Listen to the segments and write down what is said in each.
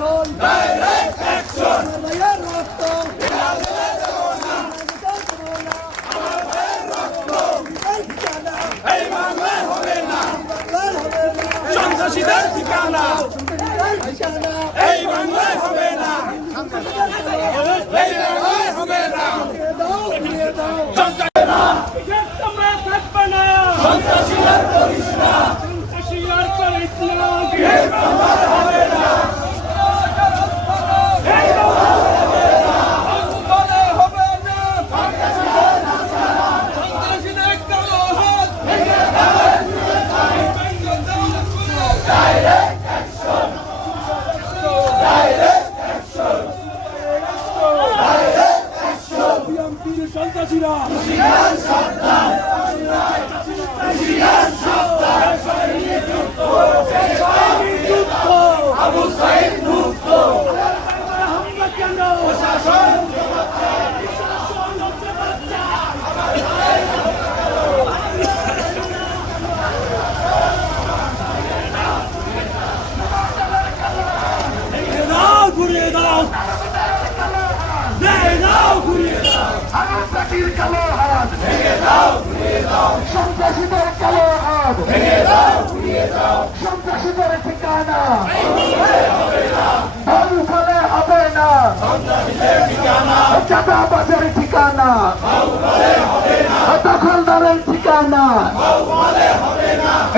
Action direct action ভাইয়ের রক্ত এই বাংলায় হবে না সন্ত্রাসীদের ঠিকানা এই বাংলায় হবে না এই বাংলায় হবে না তোমরা থাকবে না সন্ত্রাসী আর করিস না সন্ত্রাসী আর করিস না এই বাংলায় হবে না এই বাংলায় হবে না হবে না সন্ত্রাসীদের কালো হাত ভেঙে দাও direct action direct action direct action বিএমপির সন্ত্রাসীরা হুঁশিয়ার সাবধান হুঁশিয়ার সাবধান যুদ্ধ আবু সাইদ মুক্ত হামলা কেন প্রশাসন ঘুরিয়ে দাও ঘুরিয়ে দাও সন্ত্রাসীর কালো হাত ভেঙে দাও ঘুরিয়ে দাও সন্ত্রাসীদের কালো হাত ভেঙে দাও ঘুরিয়ে দাও সন্ত্রাসীদের ঠিকানা ভালো ফলে হবে না সন্ত্রাসীদের ঠিকানা চাঁদাবাজের ঠিকানা দখলদারের ঠিকানা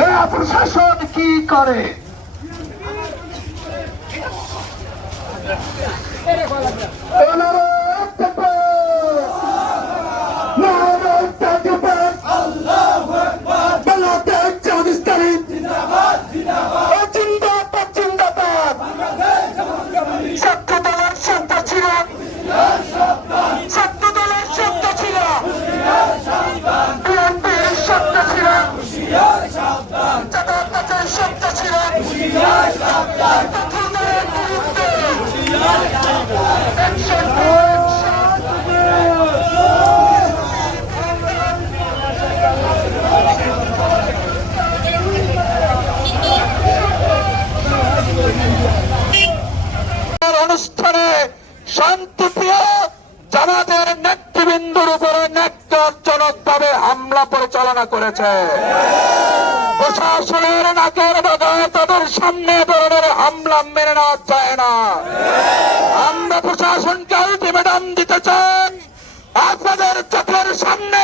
এরা প্রশাসন কি করে অনুষ্ঠানে শান্তিপ্রিয় জামাতের নেতৃবৃন্দর উপরে ন্যাক্কারজনকভাবে হামলা পরিচালনা করেছে। প্রশাসনের নাকের বাগায় তাদের সামনে ধরনের হামলা মেনে নেওয়া যায় না। আমরা প্রশাসনকে আলটিমেটাম দিতে চাই, আপনাদের চোখের সামনে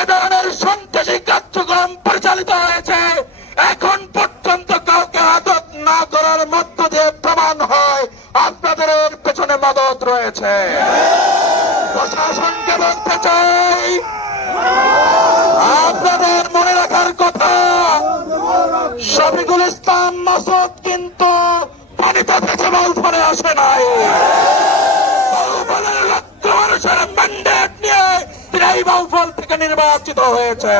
এ ধরনের সন্ত্রাসী কার্যক্রম পরিচালিত হয়েছে, এখন পর্যন্ত কাউকে আটক না করার মধ্য দিয়ে প্রমাণ হয় আপনাদের পেছনে মদত রয়েছে। প্রশাসনকে বলতে চাই, আপনাদের মনে রাখার কথা, শফিকুল ইসলাম মাসুদ কিন্তু পানিতে ভেসে বাউফলে আসে নাই। বাউফলের লক্ষ মানুষের ম্যান্ডেট নিয়ে তিনি এই বাউফল থেকে নির্বাচিত হয়েছে।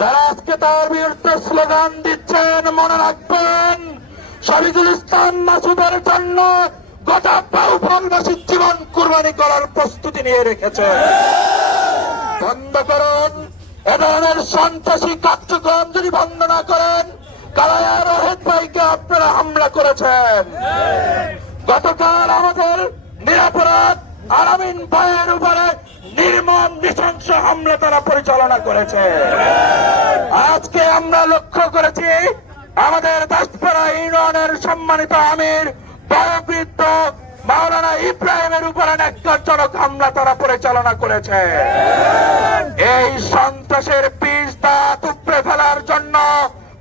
যারা আজকে তার বিরুদ্ধে স্লোগান দিচ্ছেন, মনে রাখবেন শফিকুল ইসলাম মাসুদের জন্য গোটা বাউফলবাসীর জীবন কুরবানি করার প্রস্তুতি নিয়ে রেখেছে। বন্ধ করুন এ ধরনের সন্ত্রাসী কার্যক্রম। যদি বন্ধ না করেন, কালায়া রোহিত ভাইকে আপনারা হামলা করেছেন। গতকাল আমাদের নিরাপরাধ আরামিন ভাইয়ের উপরে নির্মম নৃশংস হামলা তারা পরিচালনা করেছে। আজকে আমরা লক্ষ্য করেছি আমাদের দাসপাড়া ইউনিয়নের সম্মানিত আমির বয়োবৃদ্ধ মাওলানা ইব্রাহিমের উপরে ন্যাক্কারজনক হামলা তারা পরিচালনা করেছে। এই সন্ত্রাসের বীজ দাঁত উপড়ে ফেলার জন্য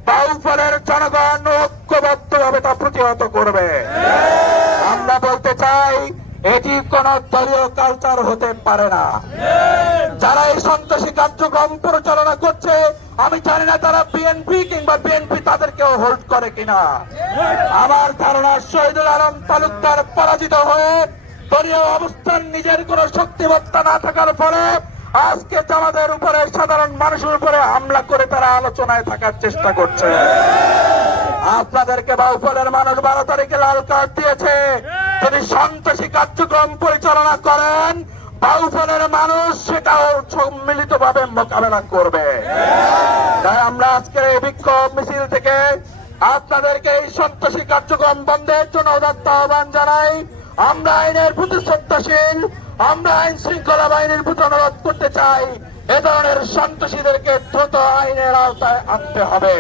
বাউফলের জনগণ ঐক্যবদ্ধভাবে তা প্রতিহত করবে। আমরা বলতে চাই, এটি কোন দলীয় কালচার হতে পারে না। যারা এই সন্ত্রাসী কার্যক্রম পরিচালনা করছে, আমি জানি না তারা বিএনপি কিংবা বিএনপি তাদেরকেও হোল্ড করে কিনা। আমার ধারণা শহীদুল আলম তালুকদার পরাজিত হয়ে দলীয় অবস্থান নিজের কোন শক্তিমত্তা না থাকার ফলে আজকে জামাতের উপরে, সাধারণ মানুষের উপরে হামলা করে তারা আলোচনায় থাকার চেষ্টা করছে। আপনাদেরকে বাউফলের মানুষ 12 তারিখে লাল কার্ড দিয়েছে। যদি সন্ত্রাসী কার্যক্রম পরিচালনা করেন, বাউফলের মানুষ সেটাও সম্মিলিতভাবে মোকাবেলা করবে। তাই আমরা আজকের এই বিক্ষোভ মিছিল থেকে আপনাদেরকে এই সন্ত্রাসী কার্যক্রম বন্ধের জন্য উদাত্ত আহ্বান জানাই। আমরা আইনের প্রতি শ্রদ্ধাশীল, আমরা আইন শৃঙ্খলা বাহিনীর প্রতি অনুরোধ করতে চাই, এ ধরনের সন্ত্রাসীদেরকে দ্রুত আইনের আওতায় আনতে হবে।